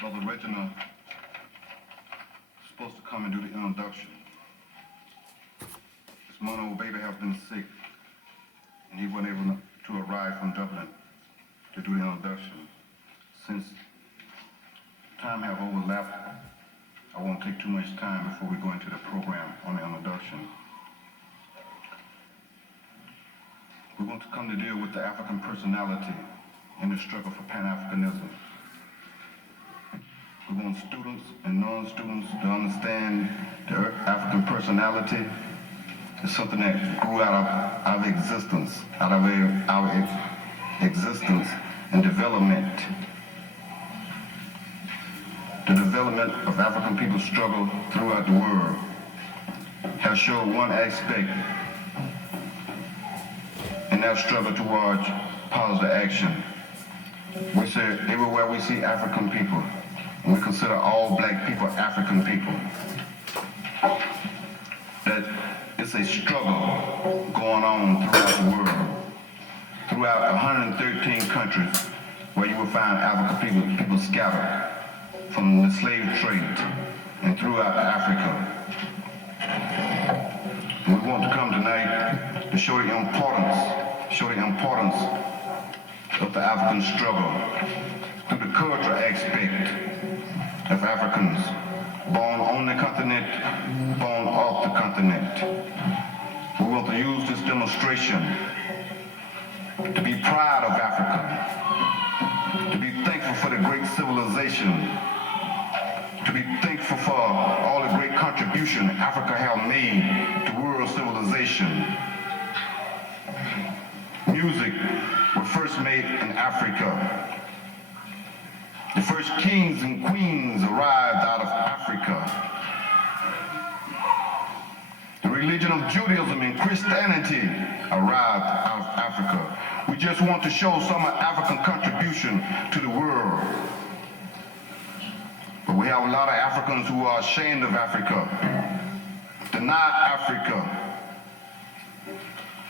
Brother Reginald is supposed to come and do the introduction. This morning, old baby has been sick, and he wasn't able to arrive from Dublin to do the introduction. Since time have overlapped, I won't take too much time before we go into the program on the introduction. We're going to come to deal with the African personality in the struggle for Pan-Africanism. We want students and non-students to understand the African personality is something that grew out of our existence and development. The development of African people's struggle throughout the world has shown one aspect in that struggle towards positive action. We say everywhere we see African people, we consider all black people African people. That it's a struggle going on throughout the world, throughout 113 countries where you will find African people scattered from the slave trade and throughout Africa. We want to come tonight to show the importance of the African struggle through the cultural aspect of Africans born on the continent, born off the continent. We want to use this demonstration to be proud of Africa, to be thankful for the great civilization, to be thankful for all the great contribution Africa has made to world civilization. Music was first made in Africa. The first kings and queens arrived out of Africa. The religion of Judaism and Christianity arrived out of Africa. We just want to show some of African contribution to the world. But we have a lot of Africans who are ashamed of Africa, deny Africa,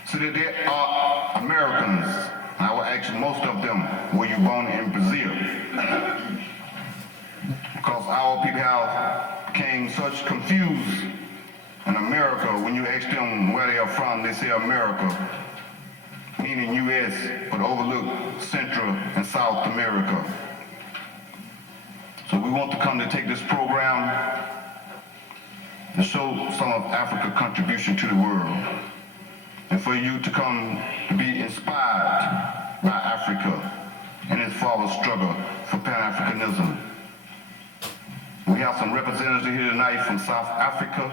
so that they are Americans. I will ask most of them, were you born in Brazil? Because our people have became such confused in America. When you ask them where they are from, they say America, meaning U.S., but overlook Central and South America. So we want to come to take this program to show some of Africa's contribution to the world, and for you to come to be inspired by Africa and its forward struggle for Pan-Africanism. We have some representatives here tonight from South Africa,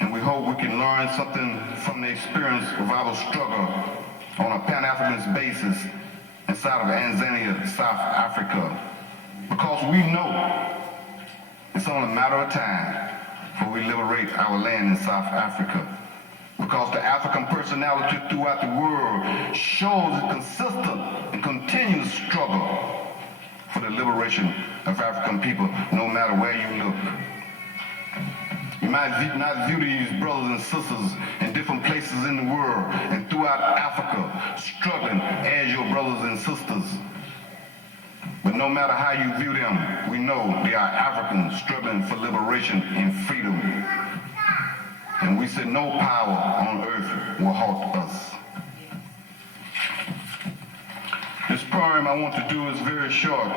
and we hope we can learn something from the experience of our struggle on a Pan-Africanist basis inside of Tanzania, South Africa, because we know it's only a matter of time before we liberate our land in South Africa. Because the African personality throughout the world shows a consistent and continuous struggle for the liberation of African people, no matter where you look. You might not view these brothers and sisters in different places in the world and throughout Africa struggling as your brothers and sisters. But no matter how you view them, we know they are Africans struggling for liberation and freedom. And we say no power on earth will halt us. This poem I want to do is very short.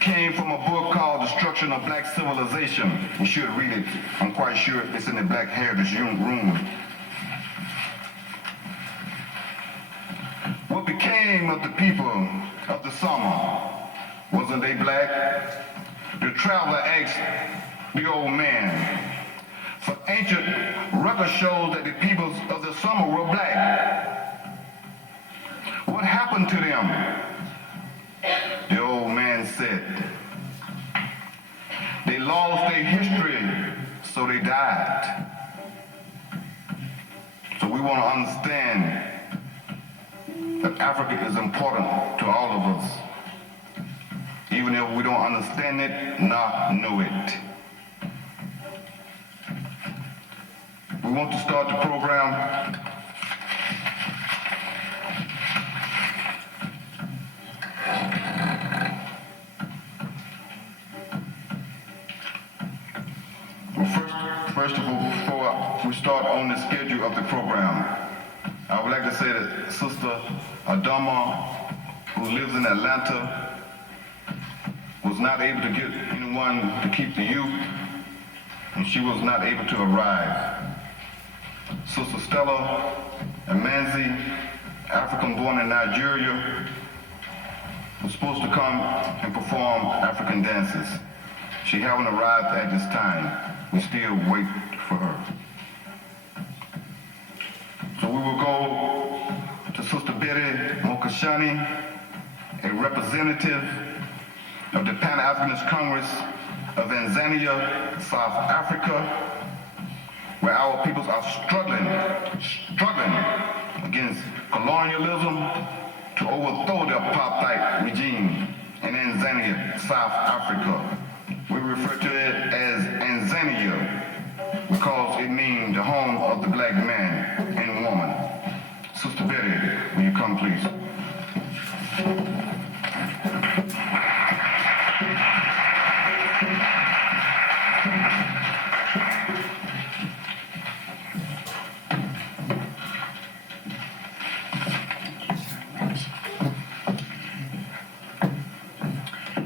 Came from a book called Destruction of Black Civilization. You should read it. I'm quite sure it's in the Black Heritage Room. What became of the people of the summer? Wasn't they black? The traveler asked the old man. For ancient record shows that the peoples of the summer were black. What happened to them? The old man said, they lost their history, so they died. So we want to understand that Africa is important to all of us, even if we don't understand it, not know it. We want to start the program on the schedule of the program. I would like to say that Sister Adama, who lives in Atlanta, was not able to get anyone to keep the youth, and she was not able to arrive. Sister Stella Amanzi, African-born in Nigeria, was supposed to come and perform African dances. She haven't arrived at this time. We still wait for her. So we will go to Sister Betty Mokashani, a representative of the Pan-Africanist Congress of Tanzania, South Africa, where our peoples are struggling against colonialism to overthrow the apartheid regime in Tanzania, South Africa. We refer to it as Tanzania because it means the home of the black man and woman. Sister Betty, will you come please?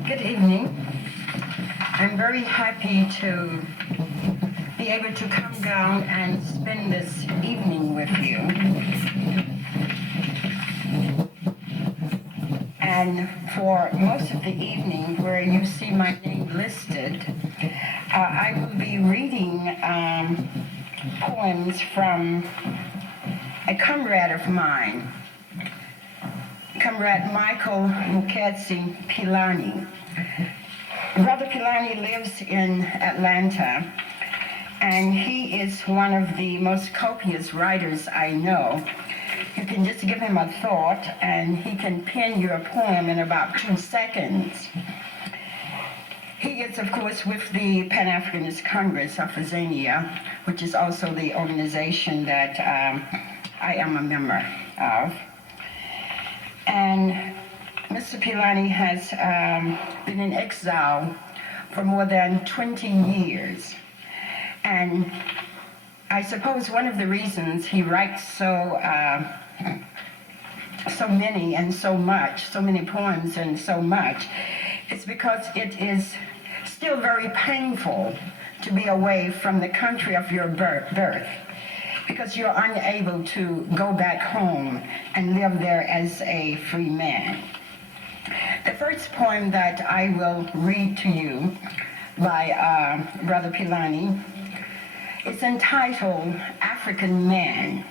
Good evening. I'm very happy to be able to come down and spend this evening with you. And for most of the evening, where you see my name listed, I will be reading poems from a comrade of mine, Comrade Michael Muketsi Pilani. Brother Pilani lives in Atlanta, and he is one of the most copious writers I know. You can just give him a thought, and he can pen you a poem in about 2 seconds. He is, of course, with the Pan-Africanist Congress of Tanzania, which is also the organization that I am a member of. And Mr. Pilani has been in exile for more than 20 years. And I suppose one of the reasons he writes so many and so much, so many poems and so much, is because it is still very painful to be away from the country of your birth, because you're unable to go back home and live there as a free man. The first poem that I will read to you by Brother Pilani is entitled African Man.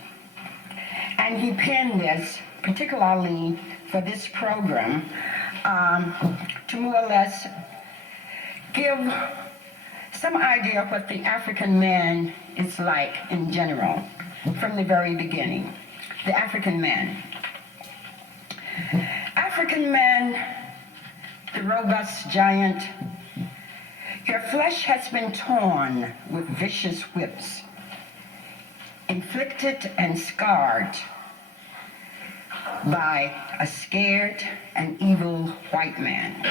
And he penned this particularly for this program to more or less give some idea of what the African man is like in general from the very beginning. The African man. African man, the robust giant, your flesh has been torn with vicious whips, inflicted and scarred by a scared and evil white man.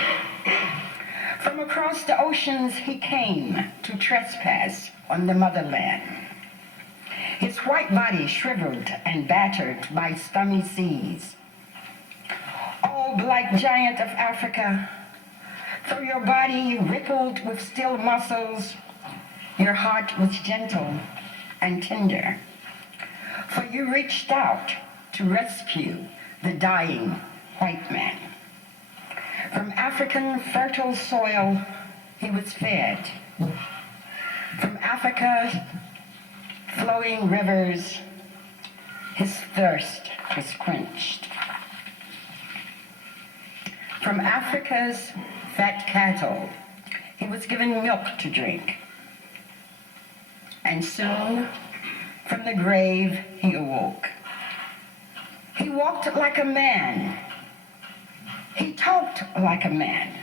From across the oceans he came to trespass on the motherland. His white body shriveled and battered by stormy seas. Oh, black giant of Africa, though your body rippled with still muscles, your heart was gentle and tender, for you reached out to rescue the dying white man. From African fertile soil he was fed. From Africa's flowing rivers his thirst was quenched. From Africa's fat cattle he was given milk to drink. And soon from the grave he awoke. He walked like a man. He talked like a man.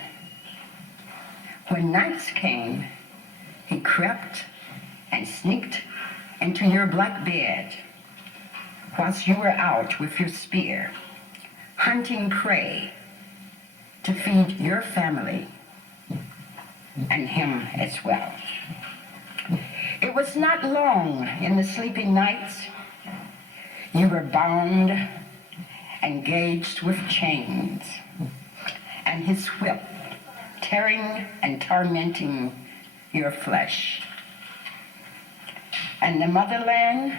When nights came, he crept and sneaked into your black bed whilst you were out with your spear, hunting prey to feed your family and him as well. It was not long in the sleeping nights. You were bound and gauged with chains, and his whip tearing and tormenting your flesh. And the motherland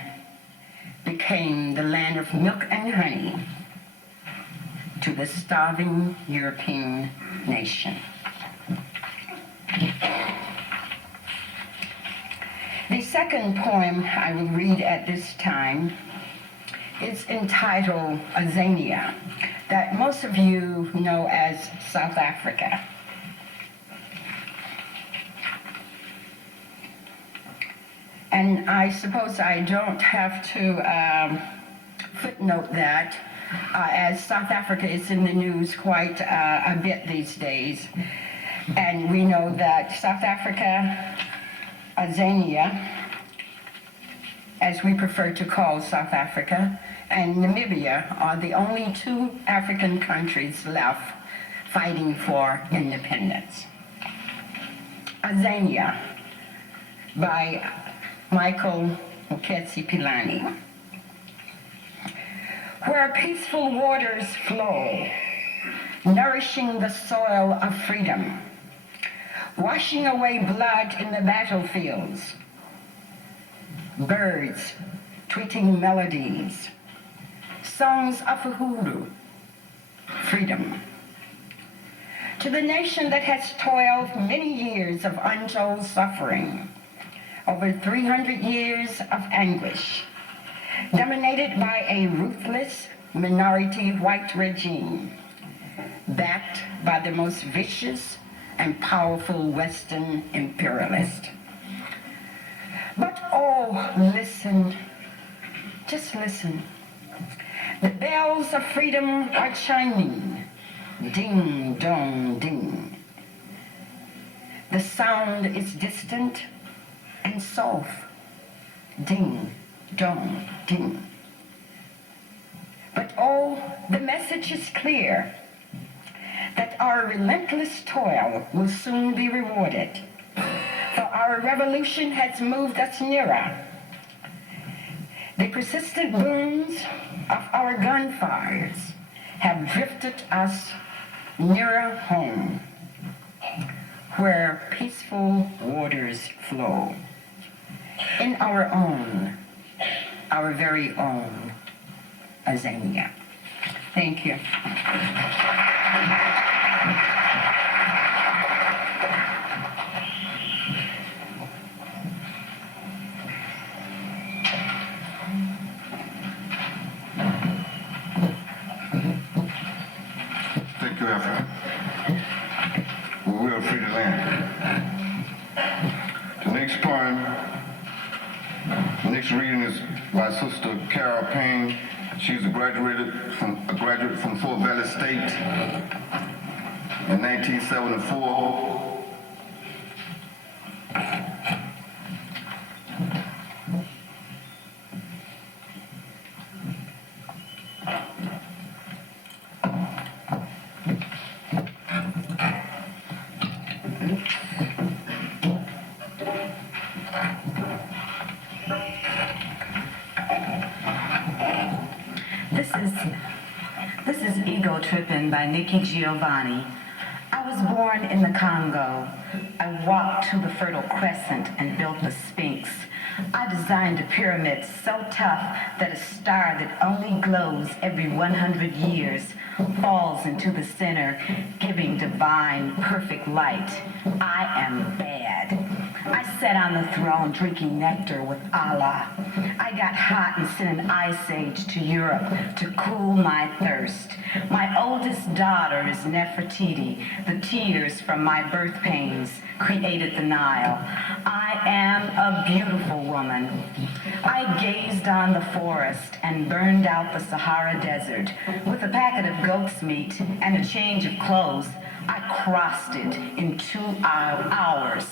became the land of milk and honey to the starving European nation. The second poem I will read at this time is entitled Azania, that most of you know as South Africa. And I suppose I don't have to footnote that, as South Africa is in the news quite a bit these days. And we know that South Africa, Azania, as we prefer to call South Africa, and Namibia are the only two African countries left fighting for independence. Azania by Michael Muketsi-Pilani. Where peaceful waters flow, nourishing the soil of freedom, washing away blood in the battlefields, birds tweeting melodies, songs of uhuru, freedom. To the nation that has toiled many years of untold suffering, over 300 years of anguish, dominated by a ruthless minority white regime, backed by the most vicious and powerful Western imperialist. But oh, listen, just listen. The bells of freedom are chiming, ding, dong, ding. The sound is distant and soft, ding, dong, ding. But oh, the message is clear, that our relentless toil will soon be rewarded. For our revolution has moved us nearer. The persistent booms of our gunfires have drifted us nearer home, where peaceful waters flow. In our own, our very own Azania. Thank you. Thank you, Africa. We will free the land. The next poem, the next reading is by Sister Carol Payne. She's a graduate from Fort Valley State in 1974. This is Ego Trippin' by Nikki Giovanni. I was born in the Congo. I walked to the Fertile Crescent and built the Sphinx. I designed a pyramid so tough that a star that only glows every 100 years falls into the center, giving divine, perfect light. I am bad. I sat on the throne drinking nectar with Allah. I got hot and sent an ice age to Europe to cool my thirst. My oldest daughter is Nefertiti. The tears from my birth pains created the Nile. I am a beautiful woman. I gazed on the forest and burned out the Sahara Desert. With a packet of goat's meat and a change of clothes, I crossed it in 2 hours.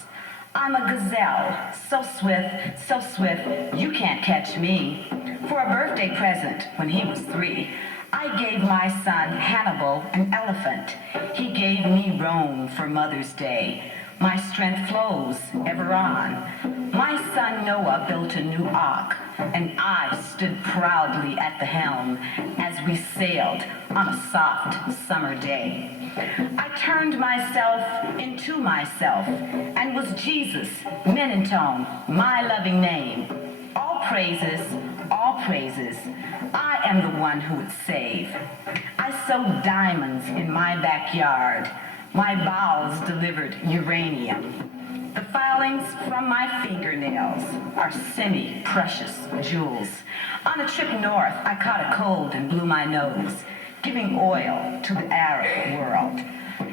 I'm a gazelle, so swift, you can't catch me. For a birthday present when he was 3, I gave my son Hannibal an elephant. He gave me Rome for Mother's Day. My strength flows ever on. My son Noah built a new ark, and I stood proudly at the helm as we sailed on a soft summer day. I turned myself into myself and was Jesus, Menentone, my loving name. All praises, I am the one who would save. I sewed diamonds in my backyard. My bowels delivered uranium. The filings from my fingernails are semi-precious jewels. On a trip north, I caught a cold and blew my nose, giving oil to the Arab world.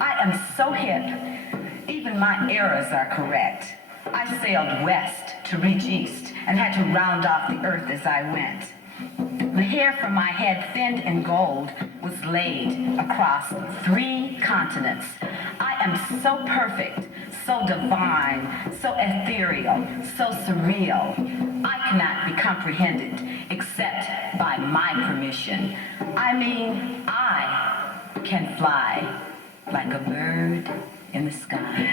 I am so hip, even my errors are correct. I sailed west to reach east and had to round off the earth as I went. The hair from my head, thinned in gold, was laid across 3 continents. I am so perfect, so divine, so ethereal, so surreal. I cannot be comprehended except by my permission. I mean, I can fly like a bird in the sky.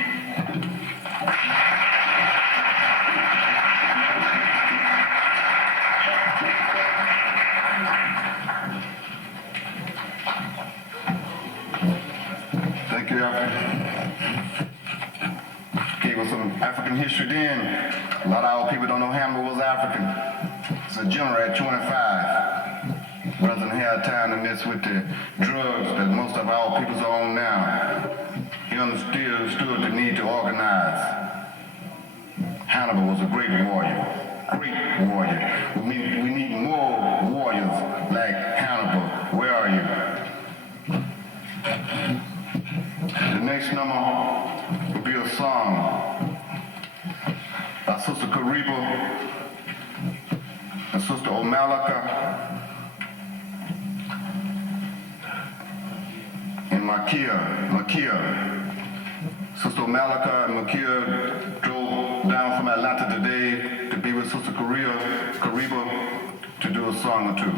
Thank you, Africa. Gave us some African history then. A lot of our people don't know Hamlet was African. It's a general at 25. Doesn't have time to mess with the drugs that most of our peoples are on now. He understood the need to organize. Hannibal was a great warrior. Great warrior. We need more warriors like Hannibal. Where are you? The next number will be a song by Sister Kariba and Sister Omalaka and Makia. Sister Omalaka and Makia drove down from Atlanta today to be with Sister Kariba to do a song or two.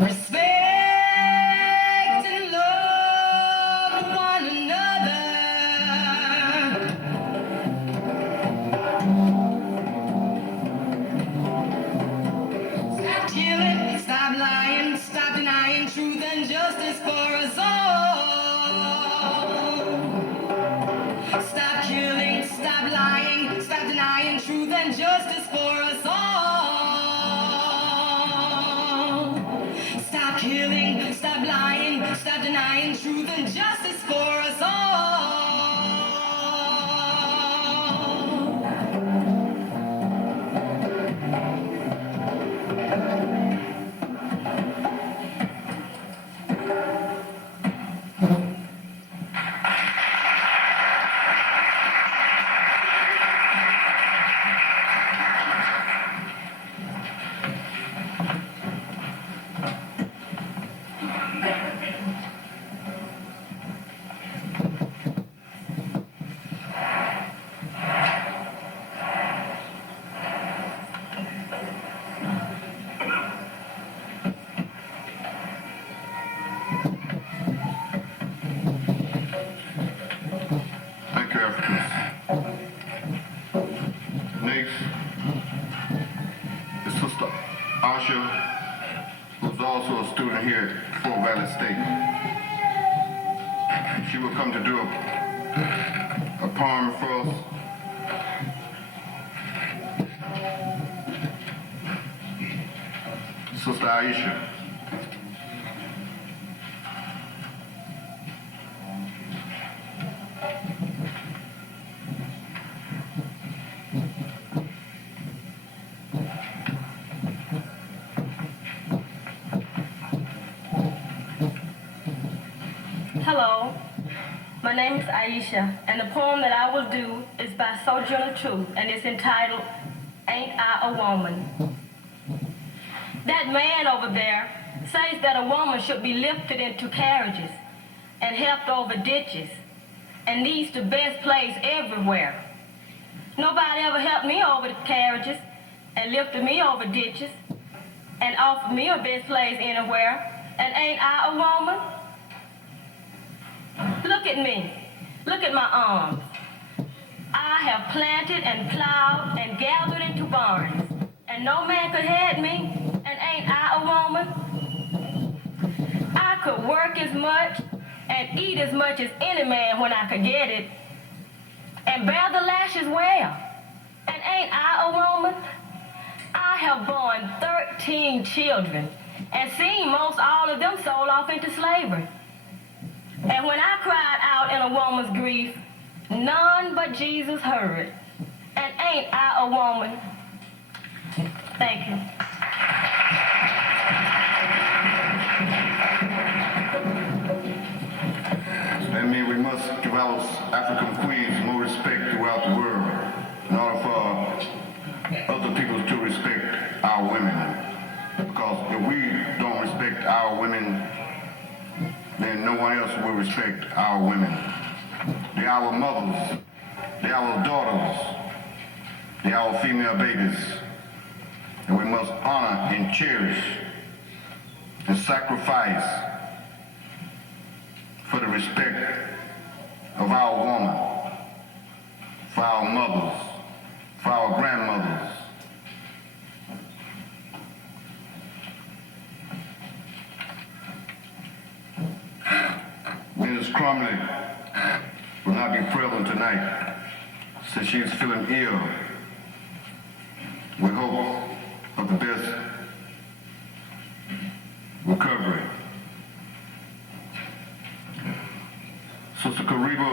Respect and love. denying truth and justice for us all. Stop killing, stop lying, stop denying truth and justice for us all. Thank you, Africans. Next is Sister Asha, who's also a student here at Fort Valley State. She will come to do a poem for us. Sister Aisha. Hello, my name is Aisha, and the poem that I will do is by Sojourner Truth, and it's entitled, Ain't I a Woman? That man over there says that a woman should be lifted into carriages and helped over ditches and needs the best place everywhere. Nobody ever helped me over the carriages and lifted me over ditches and offered me a best place anywhere, and ain't I a woman? Look at me. Look at my arms. I have planted and plowed and gathered into barns, and no man could head me, and ain't I a woman? I could work as much and eat as much as any man when I could get it, and bear the lashes well, and ain't I a woman? I have borne 13 children and seen most all of them sold off into slavery. And when I cried out in a woman's grief, none but Jesus heard. And ain't I a woman? Thank you. That means we must give our African queens more respect throughout the world in order for other people to respect our women. Because if we don't respect our women, then no one else will respect our women. They're our mothers, they're our daughters, they're our female babies. And we must honor and cherish and sacrifice for the respect of our woman, for our mothers, for our grandmothers. Mrs. Crumley will not be present tonight since she is feeling ill. We hope of the best recovery. Sister Kariba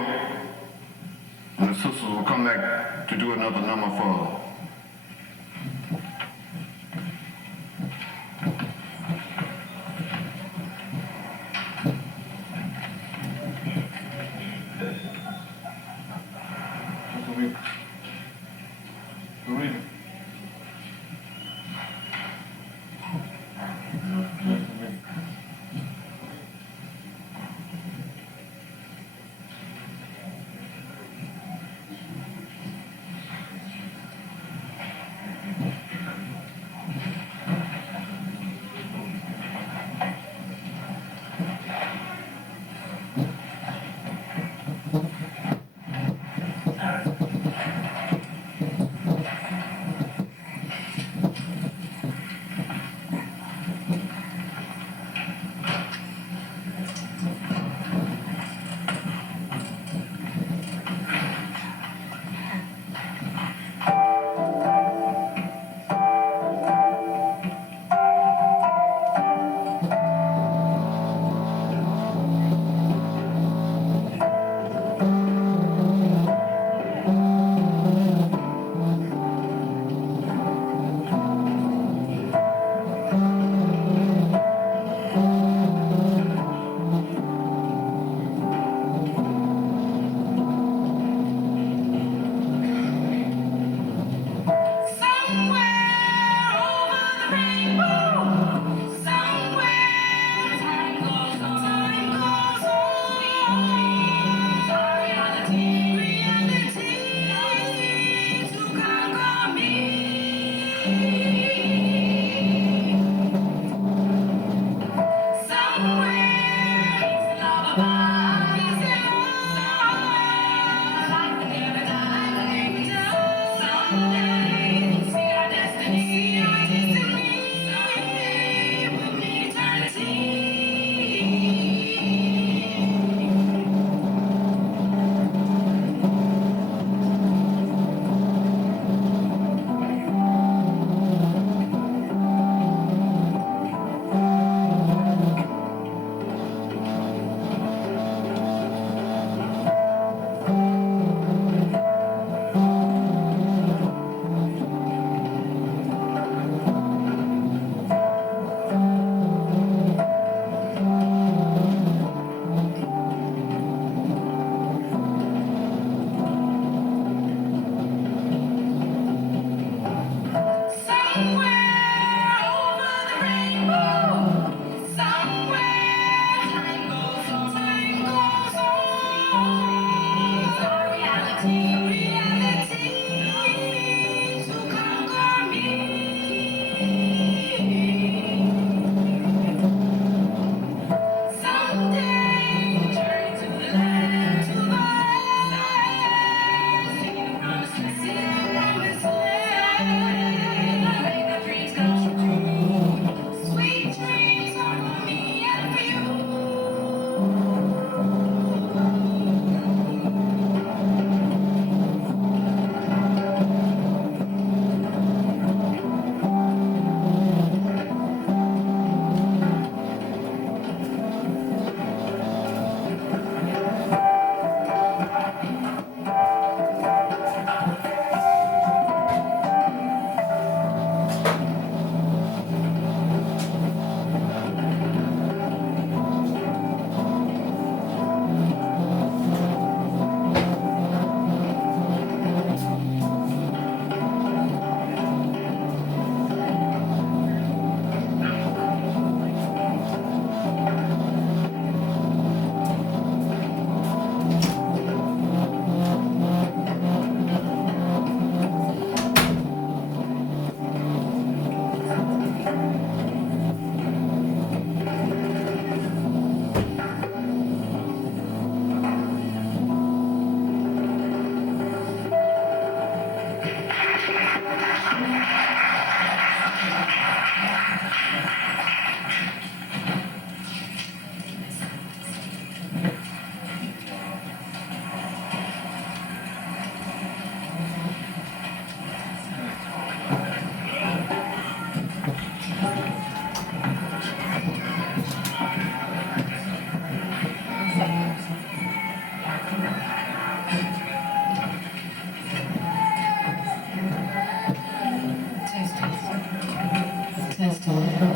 and the sisters will come back to do another number for her. Testing.